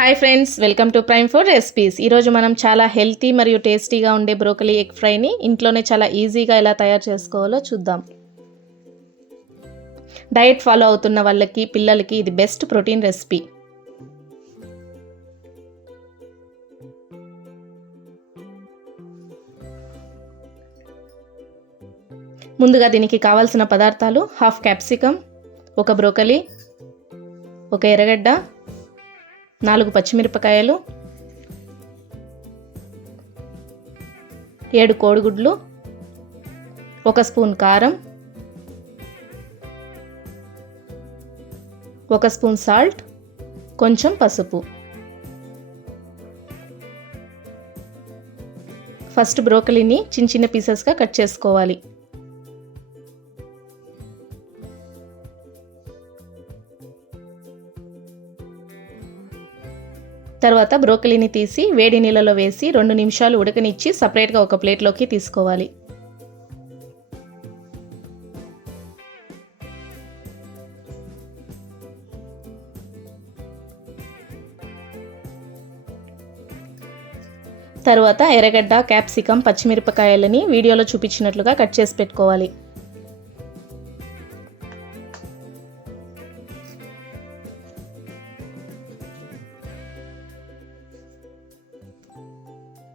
Hi friends, welcome to prime food recipes. ఈరోజు మనం చాలా హెల్తీ మరియు టేస్టీగా ఉండే బ్రోకలీ ఎగ్ ఫ్రైని ఇంట్లోనే చాలా ఈజీగా ఎలా తయారు చేసుకోవాలో చూద్దాం. డయట్ ఫాలో అవుతున్న వాళ్ళకి, పిల్లలకి ఇది బెస్ట్ ప్రోటీన్ రెసిపీ. ముందుగా దీనికి కావాల్సిన పదార్థాలు: హాఫ్ క్యాప్సికమ్, ఒక బ్రోకలీ, ఒక ఎర్రగడ్డ, 4 పచ్చిమిరపకాయలు, 7 కోడిగుడ్లు, 1 స్పూన్ కారం, 1 స్పూన్ సాల్ట్, కొంచెం పసుపు. ఫస్ట్ బ్రోకలీని చిన్న చిన్న పీసెస్గా కట్ చేసుకోవాలి. తర్వాత బ్రోకలీని తీసి వేడి నీళ్ళలో వేసి 2 నిమిషాలు ఉడకనిచ్చి సపరేట్గా ఒక ప్లేట్లోకి తీసుకోవాలి. తర్వాత ఎర్రగడ్డ, క్యాప్సికమ్, పచ్చిమిరపకాయలని వీడియోలో చూపించినట్లుగా కట్ చేసి పెట్టుకోవాలి.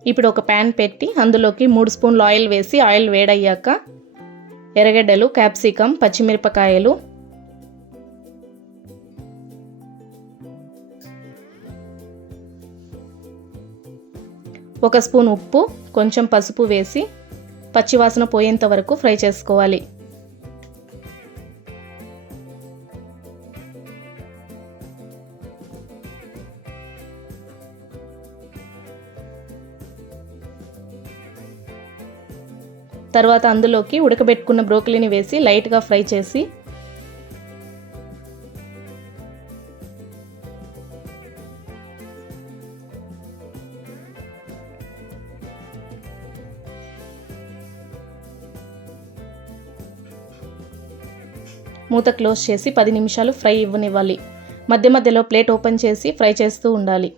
ఇప్పుడు ఒక ప్యాన్ పెట్టి అందులోకి 3 స్పూన్లు ఆయిల్ వేసి ఆయిల్ వేడయ్యాక ఎర్రగడ్డలు, క్యాప్సికమ్, పచ్చిమిరపకాయలు, ఒక స్పూన్ ఉప్పు, కొంచెం పసుపు వేసి పచ్చివాసన పోయేంత వరకు ఫ్రై చేసుకోవాలి. తర్వాత అందులోకి ఉడకబెట్టుకున్న బ్రోకలీని వేసి లైట్గా ఫ్రై చేసి మూత క్లోజ్ చేసి 10 నిమిషాలు ఫ్రై ఇవ్వనివ్వాలి. మధ్య మధ్యలో ప్లేట్ ఓపెన్ చేసి ఫ్రై చేస్తూ ఉండాలి.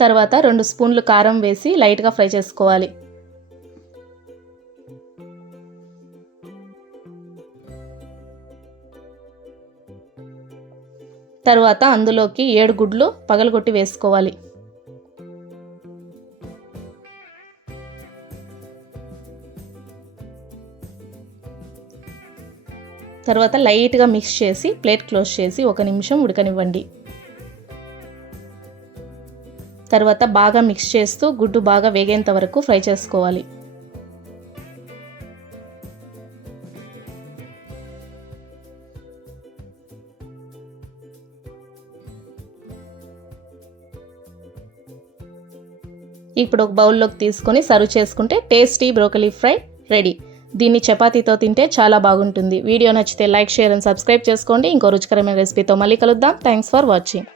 తర్వాత 2 స్పూన్లు కారం వేసి లైట్గా ఫ్రై చేసుకోవాలి. తర్వాత అందులోకి 7 గుడ్లు పగలగొట్టి వేసుకోవాలి. తర్వాత లైట్గా మిక్స్ చేసి ప్లేట్ క్లోజ్ చేసి 1 నిమిషం ఉడకనివ్వండి. తర్వాత బాగా మిక్స్ చేస్తూ గుడ్డు బాగా వేగేంత వరకు ఫ్రై చేసుకోవాలి. ఇప్పుడు ఒక బౌల్లోకి తీసుకొని సర్వ్ చేసుకుంటే టేస్టీ బ్రోకలీ ఫ్రై రెడీ. దీన్ని చపాతీతో తింటే చాలా బాగుంటుంది. వీడియో నచ్చితే లైక్, షేర్ అండ్ సబ్స్క్రైబ్ చేసుకోండి. ఇంకో రుచికరమైన రెసిపీతో మళ్ళీ కలుద్దాం. Thanks for watching.